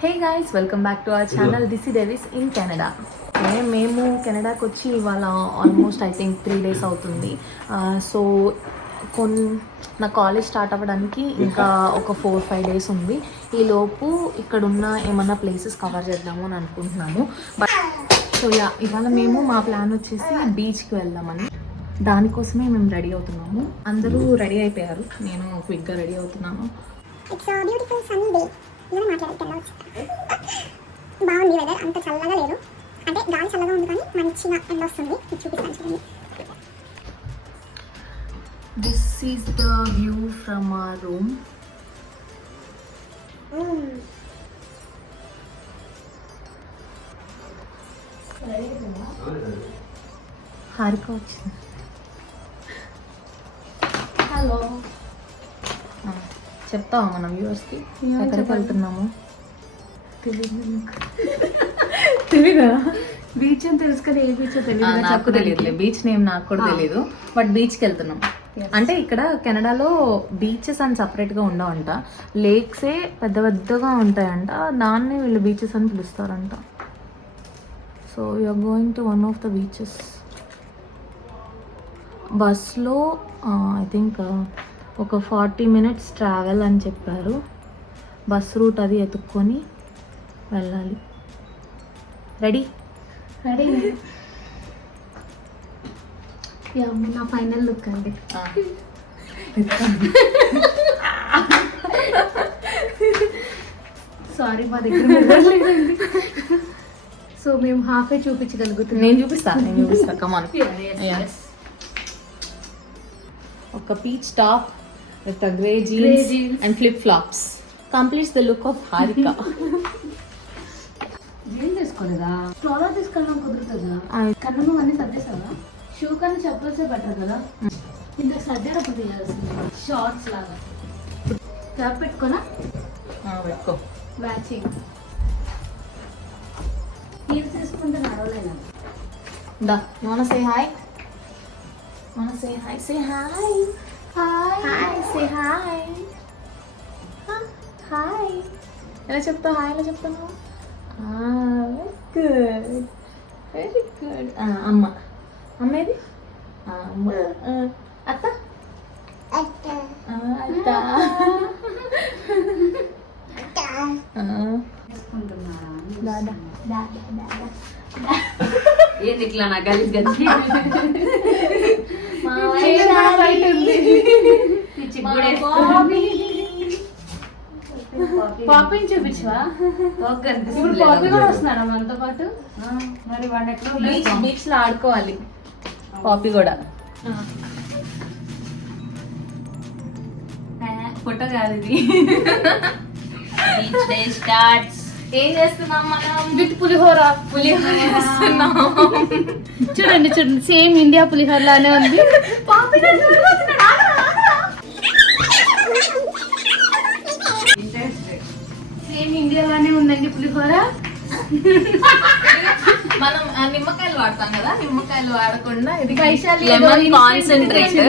Hey guys, welcome back to our channel Diaries in Canada. మేము కెనడాకి వచ్చి ఇవాళ almost I think 3 days అవుతుంది. So నా కాలేజ్ స్టార్ట్ అవ్వడానికి ఇంకా ఒక 4-5 days ఉంది. ఈలోపు ఇక్కడున్న ఏమన్నా ప్లేసెస్ కవర్ చేద్దాము అని అనుకుంటున్నాము. సో ఇవాళ మేము మా ప్లాన్ వచ్చేసి బీచ్కి వెళ్దామని. దానికోసమే మేము రెడీ అవుతున్నాము. అందరూ రెడీ అయిపోయారు, నేను క్విక్గా రెడీ అవుతున్నాను. It's beautiful sunny day. బాగుంది వెదర్, అంత చల్లగా లేదు, అంటే గాలి చల్లగా ఉంది కానీ మంచిగా ఎండ వస్తుంది. చూపిస్తాను చూడండి. This is the view from our room. Harika వచ్చింది. హలో, చెప్తావా మన వ్యూవర్స్కి ఎక్కడికి వెళ్తున్నాము? తెలీదా? బీచ్ అని తెలుసు కదా, ఏ బీచ్ తెలియదు. నాకు తెలియదులే, బీచ్ నేమ్ నాకు కూడా తెలీదు. బట్ బీచ్కి వెళ్తున్నాం. అంటే ఇక్కడ కెనడాలో బీచెస్ అని సపరేట్గా ఉండవంట, లేక్సే పెద్ద పెద్దగా ఉంటాయంట, దాన్ని వీళ్ళు బీచెస్ అని పిలుస్తారంట. So you're going to one of the beaches. బస్లో ఐ థింక్ ఒక 40 minutes ట్రావెల్ అని చెప్పారు. బస్ రూట్ అది ఎత్తుక్కొని వెళ్ళాలి. Ready ready. నా ఫైనల్ లుక్ అండి. సారీ, మా దగ్గర లేదండి. సో మేము హాఫే చూపించగలుగుతాం. నేను చూపిస్తా కమాన్. ఒక peach top with a grey jeans and flip flops completes the look of Harika. ఏం తీసుకోలేదా? స్టోలో తీసుకెళ్ళడం కుదురుతుందా? కన్ను అన్ని సర్దేసావా? షూ కన్నా చెప్పల్సే బెటర్ కదా. ఇంత సర్దేటప్పుడు తీయాల్సింది. షార్ట్స్ లాగా క్యాప్ పెట్టుకోనా? పెట్టుకో. మ్యాచింగ్ హీల్స్ తీసుకుంటే నడవలేనా? Da, you wanna say hi? Say hi. Hi, say hi. Hi. ఎలా చెప్తావు? హాయ్ ఎలా చెప్తాను? Good, very good. అమ్మ ఏది? అమ్మ. అత్త అత్త. ఏంది ఇట్లా నా గలీజ్ గది? పాపి చూపించవా? పాపి కూడా వస్తున్నాడా మనతో పాటు? మరి వాడిని ఎట్లా బీచ్ లో ఆడుకోవాలి పాపి కూడా. ఫోటో కాదు ఇది. Beach day starts. ఏం చేస్తున్నాం మనం? విత్ పులిహోర చేస్తున్నాం. చూడండి సేమ్ ఇండియా పులిహోర లానే ఉంది. సేమ్ ఇండియా లానే ఉందండి పులిహోర. మనం నిమ్మకాయలు వాడతాం కదా, నిమ్మకాయలు వాడకుండా ఇది వైశాలి లెమన్ కాన్సంట్రేట్.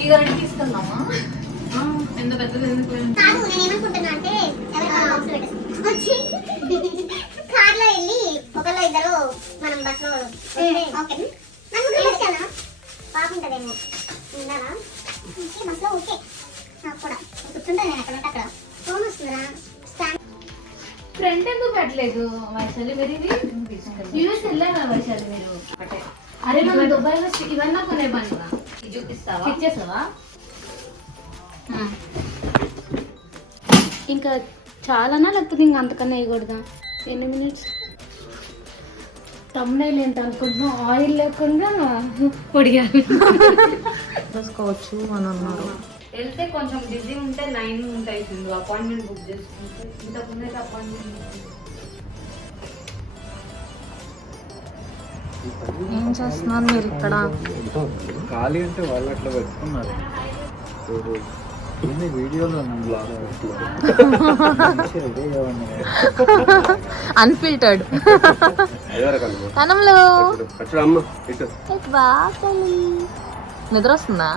ఈ గంట తీసుకెళ్దామా? ఎంత పెద్దది ఎందుకు? కాదు, నేనేమనుకుంటున్నా అంటే కార్లో వెళ్ళి ఒకళ్ళు ఇద్దరు మనం బస్లో ఓకే పాప ఉంటుందేమో ఉండాలా బస్లో. ఓకే, నాకు కూడా కూర్చుంటా నేను ఎక్కడంటే అక్కడ. ఫోన్ వస్తుందా? ఫ్రెండ్ ఎందుకు పెట్టలేదు వైశాలి? మీరు యూఎస్ వెళ్ళారా వైశాలి మీరు? అరే మనం దుబాయ్లో ఇవన్నీ కొనే పని చూపిస్తావా? ఇచ్చేసావా? ఇంకా చాలానా లేకపోతే ఇంకా అంతకన్నా వేయకూడదా? ఎన్ని మినిట్స్? తమ్ముళ్ళు ఏంటి అనుకుంటున్నాం? ఆయిల్ లేకుండా పొడిగాలి చేసుకోవచ్చు అని అన్నారు. వెళ్తే కొంచెం బిజీ ఉంటే 9 ఉంటాయి. అపాయింట్మెంట్ బుక్ చేసుకుంటే ఇంతకుముందు అయితే అపాయింట్మెంట్. ఏం చేస్తున్నారు మీరు ఇక్కడ? ఖాళీ అంటే వాళ్ళు అట్లా పెట్టుకున్నారు వీడియోలో. అన్ఫిల్టర్డ్ కనంలో నిద్ర వస్తుందా?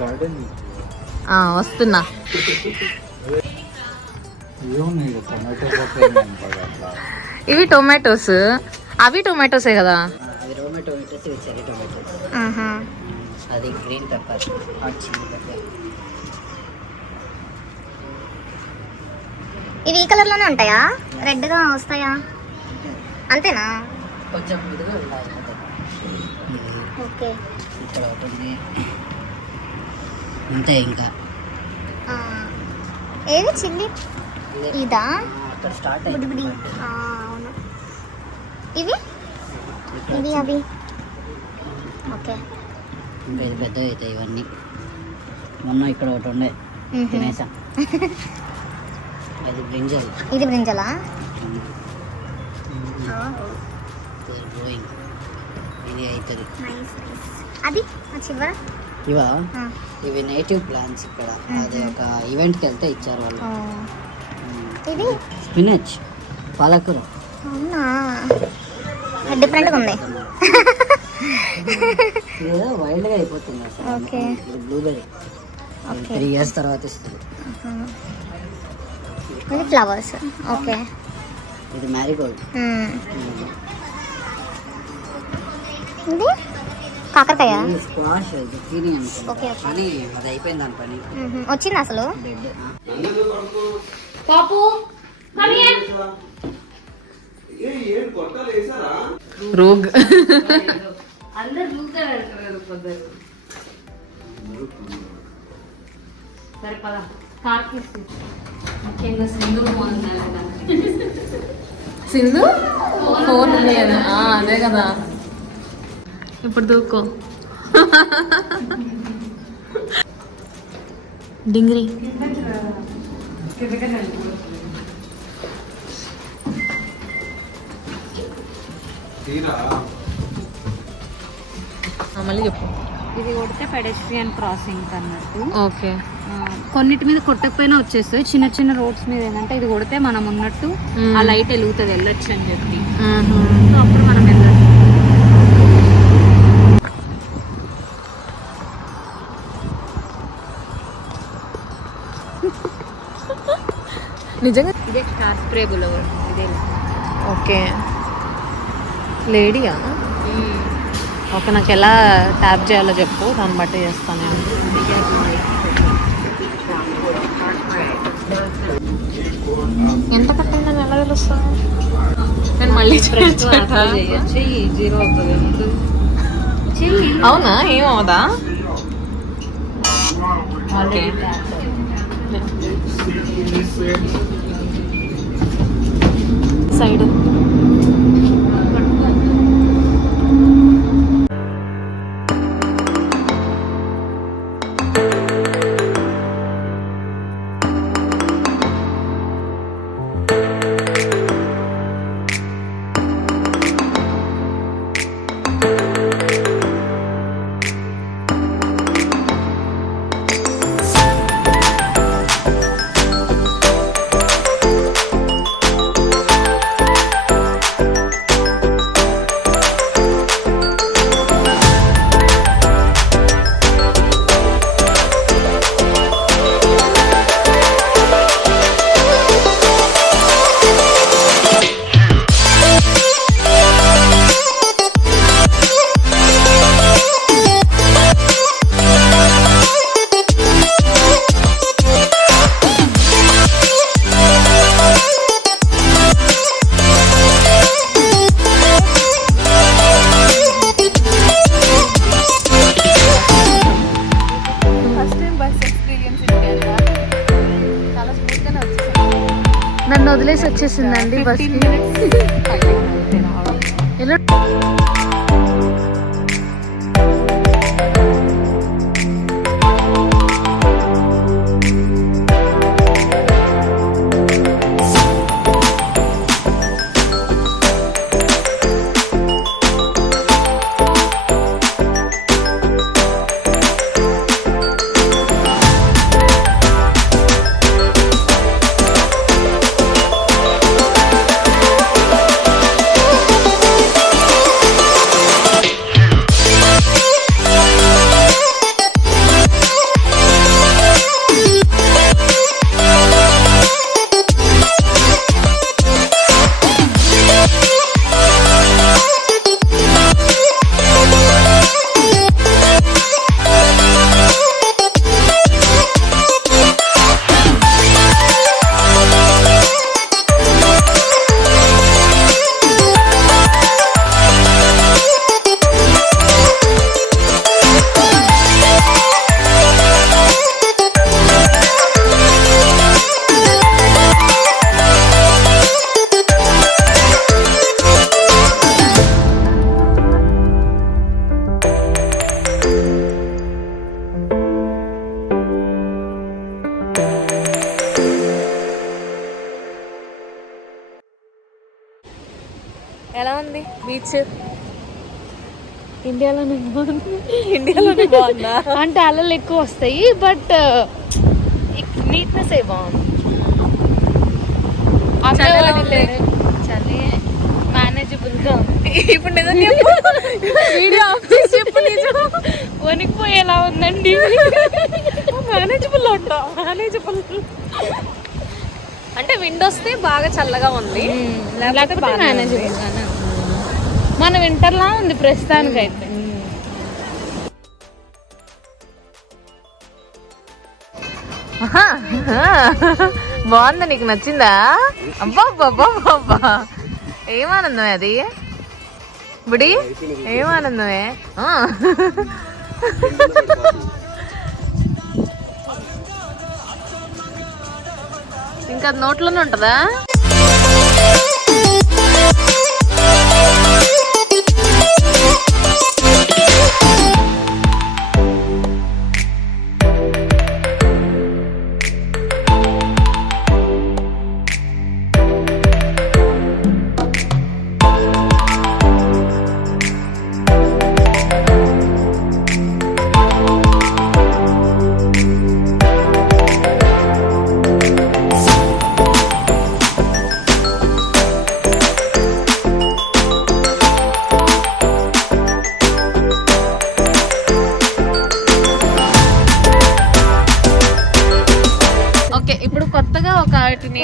గార్డెన్ వస్తున్నా. ఇవి టొమాటోస్, అవి టొమాటోసే కదా? అది రోమే టొమాటోస్, ఇవి చెర్రీ టొమాటోస్. అది green pepper, hot chilli pepper. ఇవి ఈ కలర్లోనే ఉంటాయా, రెడ్గా వస్తాయా? అంతేనా? కొంచెం ఇదిగా ఉన్నాయి. ఓకే, ఇక్కడ ఒకటి ఉంది అంతే. ఇంకా ఏది చిల్లీ ఇదా? అక్కడ స్టార్ట్ బుడిబుడి. అయింది. అవును. ఇవి ఇవి అవి ఓకే. ఇంకా ఇది పెద్దవి అవుతాయి ఇవన్నీ. మొన్న ఇక్కడ ఒకటి ఉండే తినేసాం. అది బ్రింజల్. ఇది బ్రింజలా? గ్రోయింగ్. ఇది అవుతుంది. అది చివర ఇవా? ఇవి నేటివ్ ప్లాంట్స్ ఇక్కడ. అది ఒక ఈవెంట్కి వెళ్తే ఇచ్చారు వాళ్ళు. ఇది స్పినచ్, పాలకూర. అవునా, డిఫరెంట్గా ఉంది. ఇది వైల్డ్గా అయిపోతుంది అసలు. ఓకే. ఇది బ్లూబెర్రీ. 3 years తర్వాత ఇస్తుంది. ఇది ఫ్లవర్స్. ఓకే. ఇది మ్యారీగోల్డ్. ఇది కాకరకాయ, స్క్వాష్, జుకీనీ అనుకుంటా. ఓకే. కానీ అది అయిపోయింది దాని పని. వచ్చింది అసలు. డెడ్. పాపు రోగ్. అందరు చూస్తే పెడతారు కదా కొందరు. సరే పద కార్కి ముఖ్యంగా సింధు సింధు ఫోన్ ఉంది కదా, అదే కదా. ఇప్పుడు దూకో. డింగ్రీ. మళ్ళీ చెప్పు. ఇది కొడితే పెడెస్ట్రియన్ క్రాసింగ్ అన్నట్టు. ఓకే. కొన్నిటి మీద కొట్టకపోయినా వచ్చేస్తాయి. చిన్న చిన్న రోడ్స్ మీద ఏంటంటే ఇది కొడితే మనం ఉన్నట్టు ఆ లైట్ వెలుగుతుంది, వెళ్ళొచ్చు అని చెప్పి. సో అప్పుడు మనం వెళ్ళొచ్చు. నిజంగా ఇదే స్టార్ స్ప్రే బులవర్. ఇదే ఓకే. లేడీయా? ఓకే, నాకు ఎలా ట్యాప్ చేయాలో చెప్పు, దాన్ని బట్టి చేస్తాను నేను. ఎంత కట్టిందని ఎలా తెలుస్తుంది? నేను మళ్ళీ చెయ్యి 0 అవుతుంది. అవునా? ఏమవుదా? ఓకే. సైడ్ నన్ను వదిలేసి వచ్చేసిందండి బస్కి. ఎలా బీచ్ ఇండియాలోనే బాగుంది. ఇండియాలోనే బాగుందా? అంటే అలలు ఎక్కువ వస్తాయి బట్ నీట్నెస్ ఏ బాగుంది. చలి మేనేజబుల్ గా ఉంది. ఇప్పుడు నిజం చెప్పు, వీడియో ఆఫ్ చేసి చెప్పు నిజం. వణికిపోయేలా ఉందండి. మేనేజబుల్ ఉంటా, మేనేజబుల్ అంటే విండ్ వస్తే బాగా చల్లగా ఉంది, లేకపోతే బాగా మేనేజబుల్ గానే ఉంది. మన వింటర్లా ఉంది ప్రస్తుతానికైతే. బాగుందా? నీకు నచ్చిందా? అబ్బా అబ్బా అబ్బా, ఏమానందమే అది బుడి, ఏమానందమే. ఇంకా అది నోట్లోనే ఉంటుందా?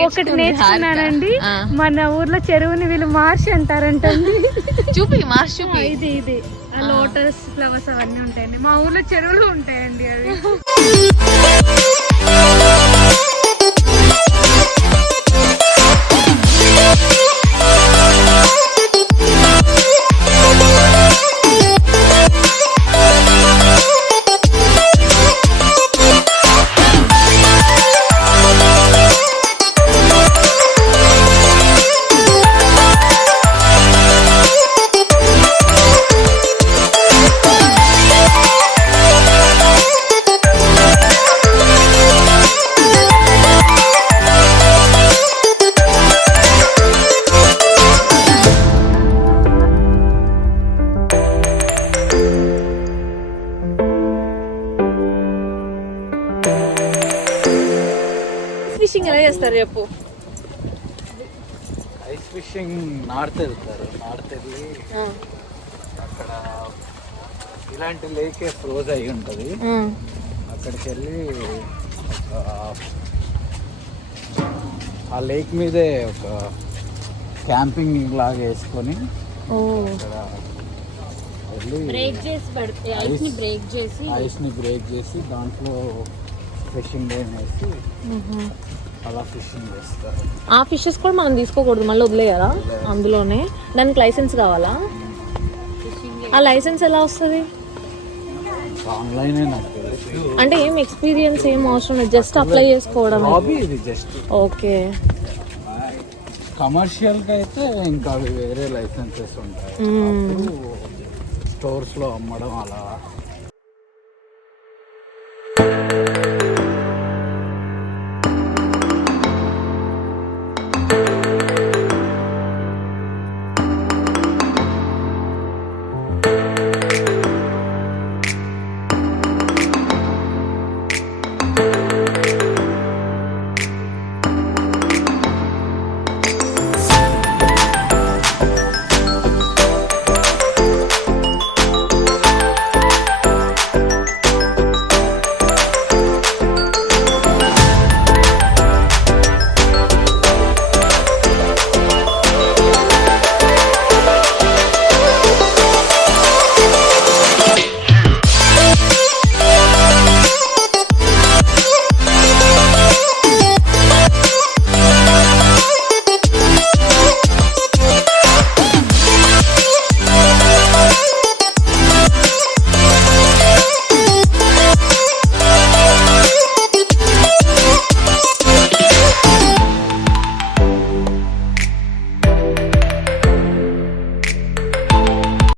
ఒకటి నేర్చుకున్నానండి. మన ఊర్లో చెరువుని వీళ్ళు మార్ష్ అంటారంటండి. చూపి మార్ష్ చూపి. ఇది లోటస్ ఫ్లవర్స్ అవన్నీ ఉంటాయండి. మా ఊర్లో చెరువులు ఉంటాయండి అవి. ఫిషింగ్ ఎలా చేస్తారు చెప్పు? ఐస్ ఫిషింగ్ నార్త్ వెళ్తారు. నార్త్ వెళ్ళి అక్కడ ఇలాంటి లేకే ఫ్రోజ్ అయి ఉంటుంది. అక్కడికి వెళ్ళి ఆ లేక్ మీదే ఒక క్యాంపింగ్ లాగా వేసుకొని అక్కడ వెళ్ళి ఐస్ని బ్రేక్ చేసి దాంట్లో ఫిషింగ్ డే వేసి అలా ఫిషింగ్ చేస్తారు. ఆ ఫిషెస్ కూడా మనం తీసుకోకూడదు, మళ్ళీ వదిలేయాలా అందులోనే? దానికి లైసెన్స్ కావాలా? ఆ లైసెన్స్ ఎలా వస్తుంది? ఆన్లైన్ నాకు తెలుసు. అంటే ఏం ఎక్స్పీరియన్స్ ఏం అవసరం లేదు, జస్ట్ అప్లై చేసుకోవడం. హాబీ ఇది జస్ట్. ఓకే. కమర్షియల్గా అయితే ఇంకా అవి వేరే లైసెన్సెస్ ఉంటాయి. స్టోర్స్లో అమ్మడం అలా